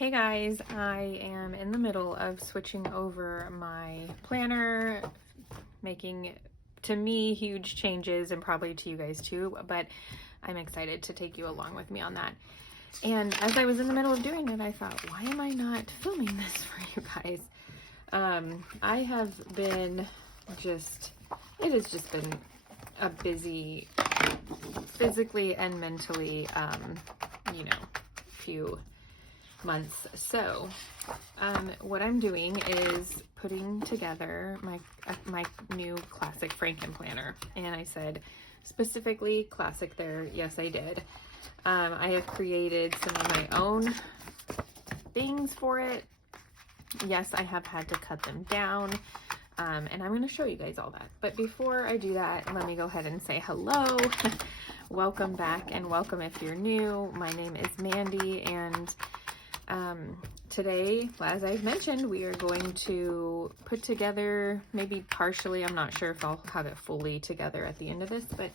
Hey guys, I am in the middle of switching over my planner, making, to me, huge changes, and probably to you guys too, but I'm excited to take you along with me on that. And as I was in the middle of doing it, I thought, why am I not filming this for you guys? I have been it has just been a busy, physically and mentally, few months. So what I'm doing is putting together my new classic Frankenplanner, and I said specifically classic there. Yes, I did. I have created some of my own things for it. Yes, I have had to cut them down, and I'm going to show you guys all that. But before I do that, let me go ahead and say hello. Welcome back, and welcome if you're new. My name is Mandy, and today, as I've mentioned, we are going to put together, maybe partially, I'm not sure if I'll have it fully together at the end of this, but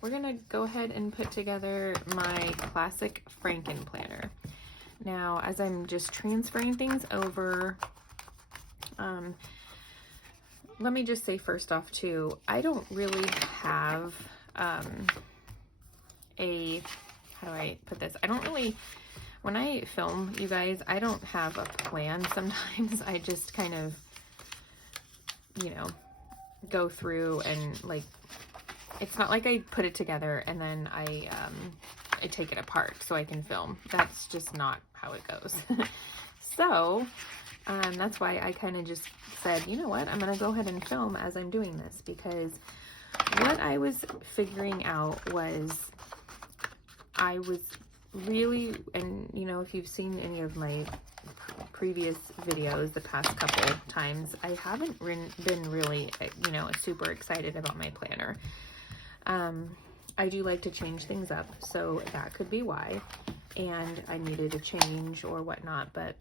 we're going to go ahead and put together my classic Frankenplanner. Now, as I'm just transferring things over, let me just say first off too, I don't really have how do I put this? I don't really, when I film, you guys, I don't have a plan sometimes. I just kind of, go through and like, it's not like I put it together and then I take it apart so I can film. That's just not how it goes. So that's why I kind of just said, you know what, I'm going to go ahead and film as I'm doing this, because what I was figuring out was I was really, and if you've seen any of my previous videos the past couple times, I haven't been really, super excited about my planner. I do like to change things up, so that could be why, and I needed a change or whatnot. But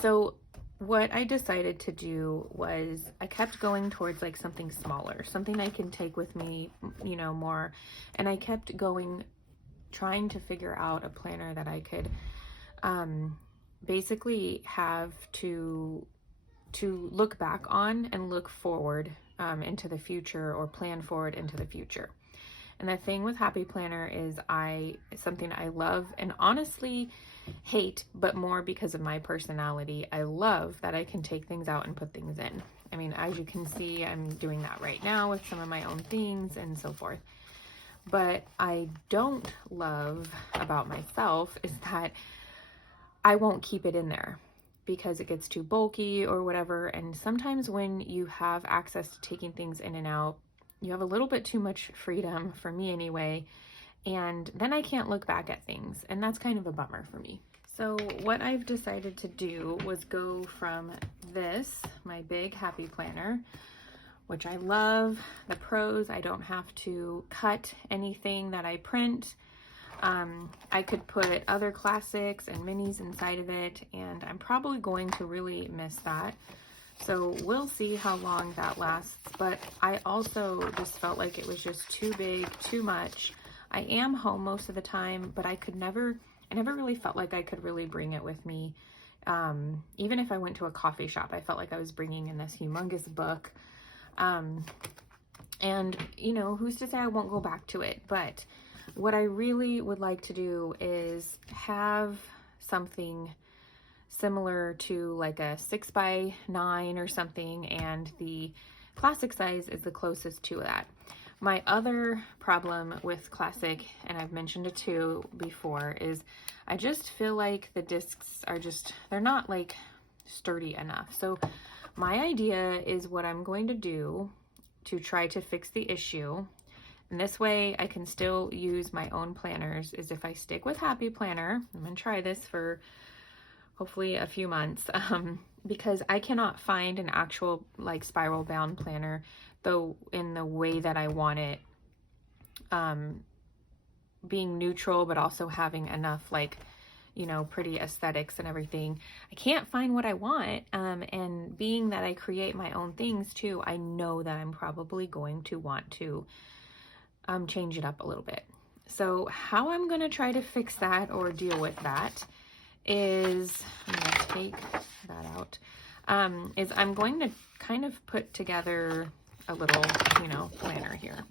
so what I decided to do was I kept going towards like something smaller, something I can take with me, more, and I kept going, trying to figure out a planner that I could basically have to look back on and look forward into the future, or plan forward into the future. And the thing with Happy Planner is something I love and honestly hate, but more because of my personality. I love that I can take things out and put things in. I mean, as you can see, I'm doing that right now with some of my own things and so forth. But I don't love about myself is that I won't keep it in there because it gets too bulky or whatever. And sometimes when you have access to taking things in and out, you have a little bit too much freedom, for me anyway, and then I can't look back at things, and that's kind of a bummer for me. So what I've decided to do was go from this, my big Happy Planner, which I love. The pros, I don't have to cut anything that I print. I could put other classics and minis inside of it, and I'm probably going to really miss that. So we'll see how long that lasts, but I also just felt like it was just too big, too much. I am home most of the time, but I never really felt like I could really bring it with me. Even if I went to a coffee shop, I felt like I was bringing in this humongous book. And who's to say I won't go back to it? But what I really would like to do is have something similar to like a 6x9 or something, and the classic size is the closest to that. My other problem with classic, and I've mentioned it too before, is I just feel like the discs are they're not like sturdy enough. So my idea is what I'm going to do to try to fix the issue, and this way I can still use my own planners, is if I stick with Happy Planner. I'm gonna try this for hopefully a few months, because I cannot find an actual like spiral bound planner though in the way that I want it, being neutral but also having enough like pretty aesthetics and everything. I can't find what I want, and being that I create my own things too, I know that I'm probably going to want to change it up a little bit. So how I'm going to try to fix that or deal with that is, I'm going to take that out, is I'm going to kind of put together a little, you know, planner here.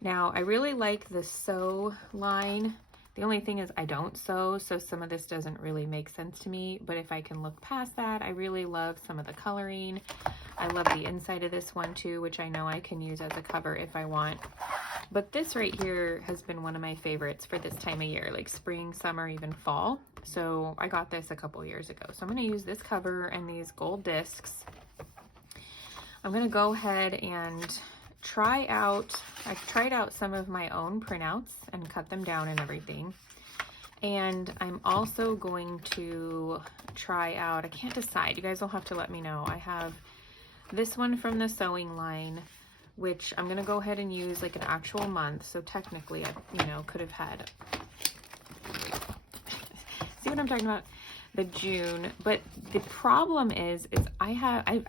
Now, I really like the sew line. The only thing is I don't sew, so some of this doesn't really make sense to me, but if I can look past that, I really love some of the coloring. I love the inside of this one too, which I know I can use as a cover if I want. But this right here has been one of my favorites for this time of year, like spring, summer, even fall. So I got this a couple years ago. So I'm going to use this cover and these gold discs. I'm going to go ahead and I've tried out some of my own printouts and cut them down and everything. And I'm also going to try out, I can't decide, you guys will have to let me know. I have this one from the sewing line, which I'm going to go ahead and use like an actual month. So technically I, you know, could have had, see what I'm talking about? The June, but the problem is I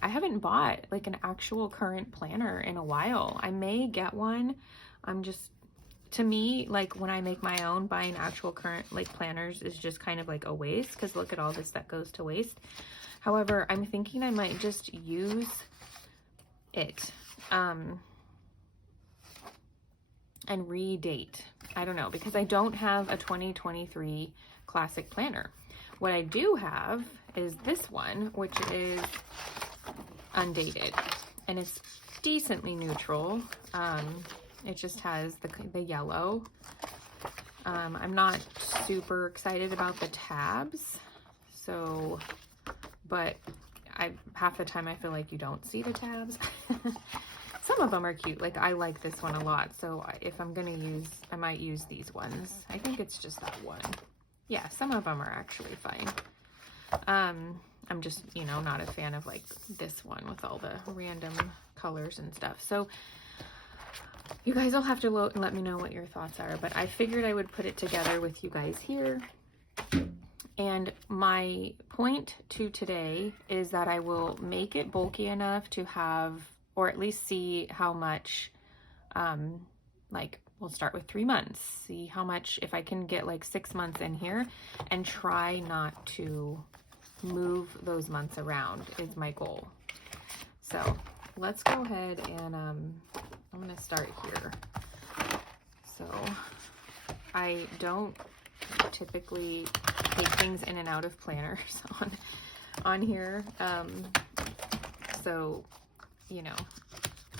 haven't bought like an actual current planner in a while. I may get one. I'm just, to me, like when I make my own, buying actual current like planners is just kind of like a waste, because look at all this that goes to waste. However, I'm thinking I might just use it and redate. I don't know, because I don't have a 2023 classic planner. What I do have is this one, which is undated, and it's decently neutral. It just has the yellow. I'm not super excited about the tabs, so, but half the time I feel like you don't see the tabs. Some of them are cute. Like I like this one a lot, so if I'm gonna use, I might use these ones. I think it's just that one. Yeah, some of them are actually fine. I'm just, you know, not a fan of like this one with all the random colors and stuff. So you guys will have to let me know what your thoughts are, but I figured I would put it together with you guys here. And my point to today is that I will make it bulky enough to have, or at least see how much, like, we'll start with 3 months, see how much, if I can get like 6 months in here, and try not to move those months around is my goal. So let's go ahead and I'm going to start here. So I don't typically take things in and out of planners on here. So, you know,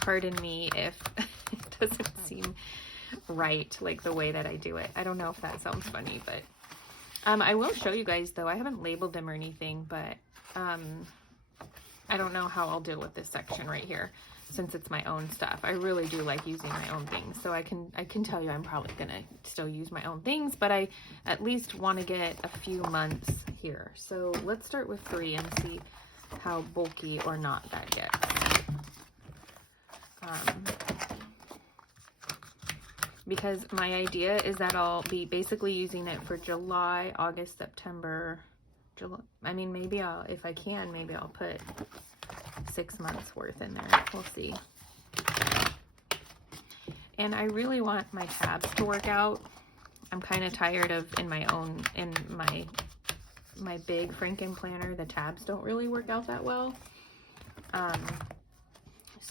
pardon me if it doesn't seem right, like the way that I do it. I don't know if that sounds funny, but I will show you guys though. I haven't labeled them or anything, but I don't know how I'll deal with this section right here since it's my own stuff. I really do like using my own things, so I can tell you I'm probably gonna still use my own things, but I at least want to get a few months here. So let's start with 3 and see how bulky or not that gets. Because my idea is that I'll be basically using it for July, August, September, July. I mean, maybe if I can, maybe I'll put 6 months worth in there. We'll see. And I really want my tabs to work out. I'm kind of tired of in my big Frankenplanner, the tabs don't really work out that well.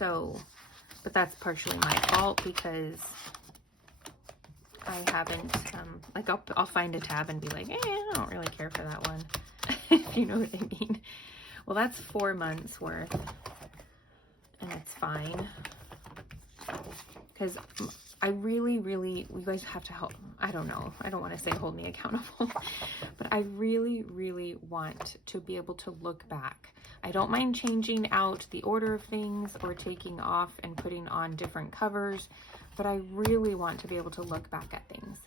But that's partially my fault because I haven't, like I'll find a tab and be like, I don't really care for that one, if you know what I mean. Well, that's 4 months worth, and it's fine, because I really, you guys have to help, I don't know, I don't want to say hold me accountable, but I really want to be able to look back. I don't mind changing out the order of things or taking off and putting on different covers, but I really want to be able to look back at things.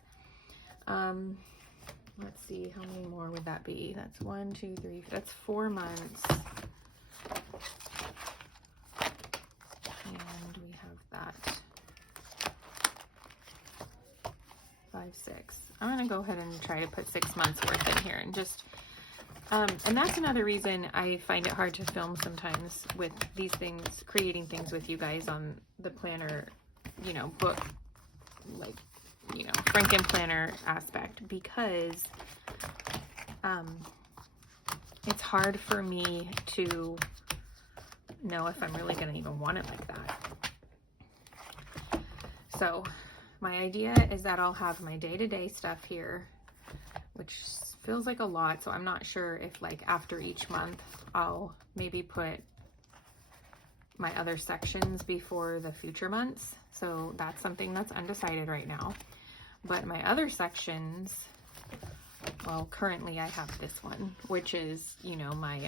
Let's see, how many more would that be? That's 1, 2, 3, that's 4 months. And we have that 5, 6. I'm gonna go ahead and try to put 6 months worth in here and just, and that's another reason I find it hard to film sometimes with these things, creating things with you guys on the planner, you know, book, like, you know, Frankenplanner aspect, because it's hard for me to know if I'm really going to even want it like that. So my idea is that I'll have my day-to-day stuff here, which feels like a lot. So I'm not sure if like after each month, I'll maybe put my other sections before the future months. So that's something that's undecided right now. But my other sections, well, currently I have this one, which is, you know, my,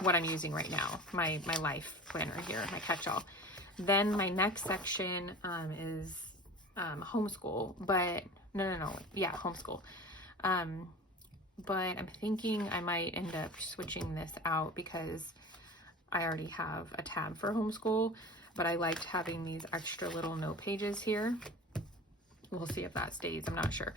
what I'm using right now, my life planner here, my catch-all. Then my next section is homeschool, but no, yeah, homeschool. But I'm thinking I might end up switching this out because I already have a tab for homeschool, but I liked having these extra little note pages here. We'll see if that stays, I'm not sure.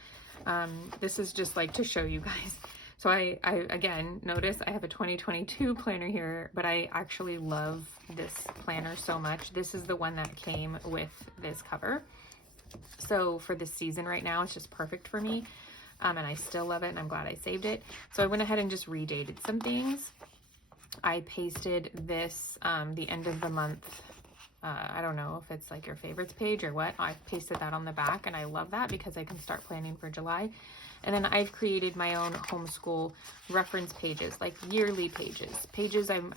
This is just like to show you guys. So I again, notice I have a 2022 planner here, but I actually love this planner so much. This is the one that came with this cover. So for this season right now, it's just perfect for me. And I still love it, and I'm glad I saved it. So I went ahead and just redated some things. I pasted this, the end of the month. I don't know if it's like your favorites page or what. I pasted that on the back, and I love that because I can start planning for July. And then I've created my own homeschool reference pages, like yearly pages. I'm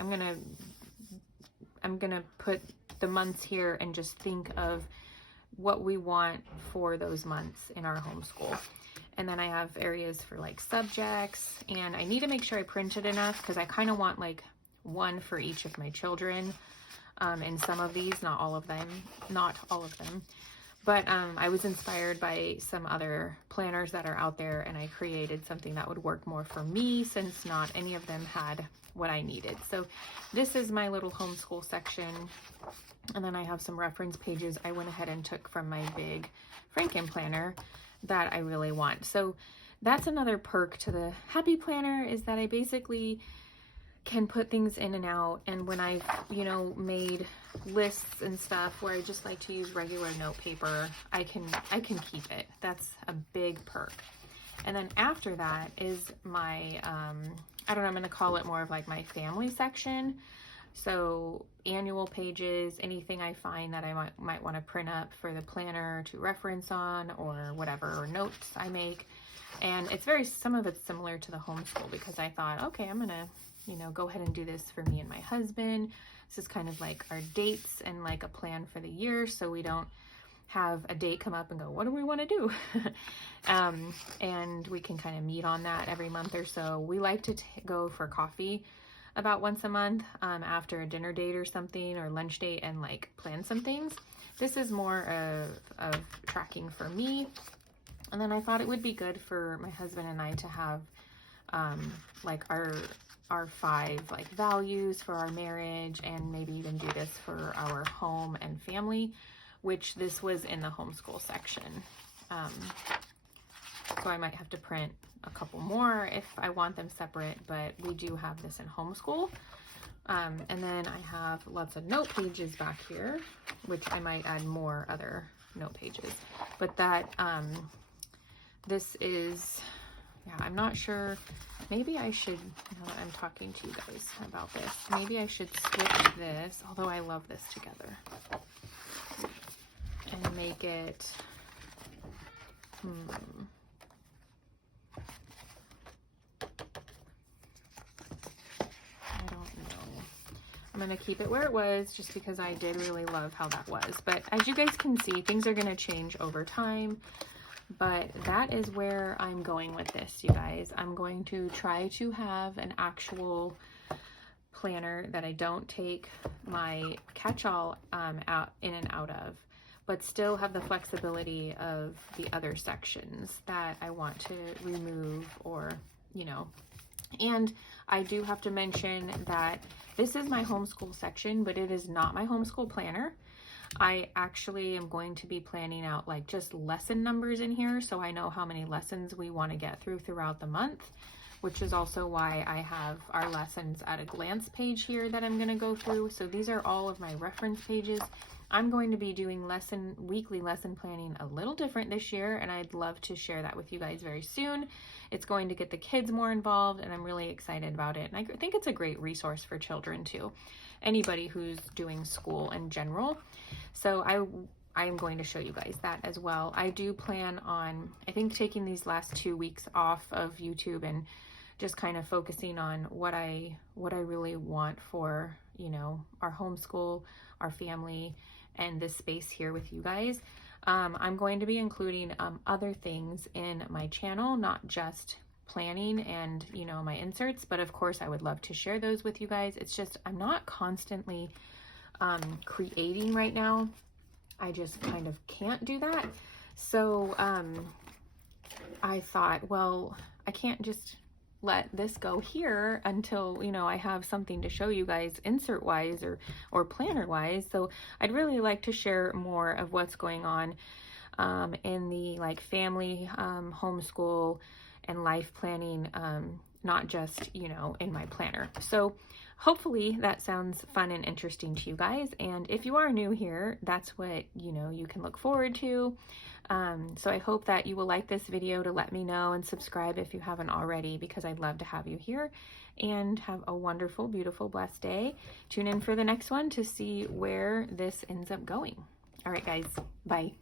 gonna put the months here and just think of what we want for those months in our homeschool. And then I have areas for like subjects, and I need to make sure I printed enough because I kind of want like one for each of my children. In some of these, not all of them. But I was inspired by some other planners that are out there, and I created something that would work more for me since not any of them had what I needed. So this is my little homeschool section. And then I have some reference pages I went ahead and took from my big Frankenplanner that I really want. So that's another perk to the Happy Planner, is that I basically can put things in and out. And when I've, you know, made lists and stuff where I just like to use regular note paper, I can keep it. That's a big perk. And then after that is my, I don't know, I'm going to call it more of like my family section. So annual pages, anything I find that I might want to print up for the planner to reference on, or whatever, or notes I make. And it's some of it's similar to the homeschool, because I thought, okay, I'm going to, you know, go ahead and do this for me and my husband. This is kind of like our dates and like a plan for the year, so we don't have a date come up and go, what do we want to do? And we can kind of meet on that every month or so. We like to go for coffee about once a month after a dinner date or something, or lunch date, and like plan some things. This is more of tracking for me. And then I thought it would be good for my husband and I to have like our 5 like values for our marriage, and maybe even do this for our home and family, which this was in the homeschool section. So I might have to print a couple more if I want them separate, but we do have this in homeschool. And then I have lots of note pages back here, which I might add more other note pages. But that, this is, yeah, I'm not sure. Maybe I should, now that I'm talking to you guys about this, maybe I should switch this, although I love this together, and make it, I don't know. I'm going to keep it where it was just because I did really love how that was. But as you guys can see, things are going to change over time. But that is where I'm going with this, you guys. I'm going to try to have an actual planner that I don't take my catch-all out in and out of, but still have the flexibility of the other sections that I want to remove, or, you know. And I do have to mention that this is my homeschool section, but it is not my homeschool planner. I actually am going to be planning out like just lesson numbers in here, so I know how many lessons we want to get throughout the month. which is also why I have our lessons at a glance page here that I'm going to go through. So these are all of my reference pages. I'm going to be doing weekly lesson planning a little different this year, and I'd love to share that with you guys very soon. It's going to get the kids more involved, and I'm really excited about it. And I think it's a great resource for children too, anybody who's doing school in general. So I am going to show you guys that as well. I do plan on, I think, taking these last 2 weeks off of YouTube and just kind of focusing on what I really want for, you know, our homeschool, our family, and this space here with you guys. I'm going to be including other things in my channel, not just planning and, you know, my inserts, but of course I would love to share those with you guys. It's just I'm not constantly creating right now. I just kind of can't do that. So I thought, well, I can't just let this go here until, you know, I have something to show you guys insert wise or planner wise. So I'd really like to share more of what's going on in the like family homeschool and life planning, not just, you know, in my planner. So hopefully that sounds fun and interesting to you guys. And if you are new here, that's what, you know, you can look forward to. So I hope that you will like this video to let me know, and subscribe if you haven't already, because I'd love to have you here. And have a wonderful, beautiful, blessed day. Tune in for the next one to see where this ends up going. All right, guys, bye.